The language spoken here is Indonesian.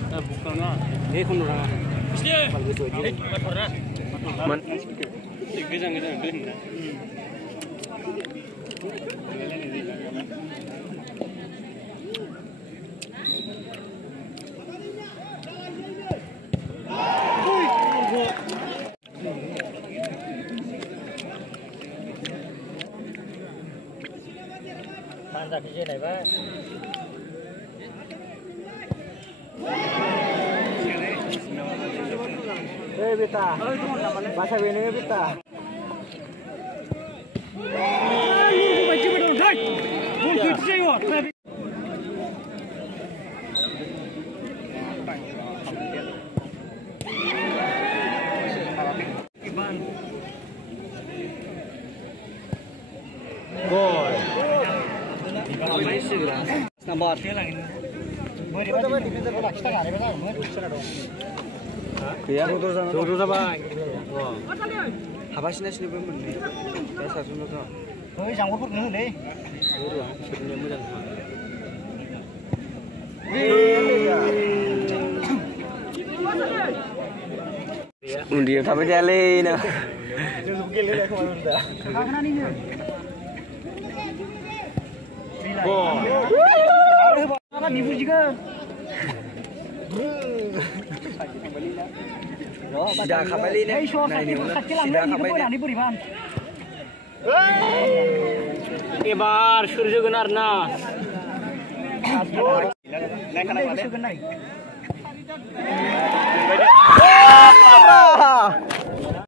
bukan lah. Ini kun orang. Bagus tu aja. Man. Gedang. Anda kerja ni apa? Beta. Bahasa Bini beta. Baju betul dah. Bol kita jauh. Gol. Nampak. Kaya tutur sama. Habis nasi lebih mana? Saya satu nak. Kau jangan pun kena deh. Sebenarnya mudah. Undi tapi jalan na. Nipu juga. Sudah kembali ni. Sudah kembali. Ebar surya genar na. Naik.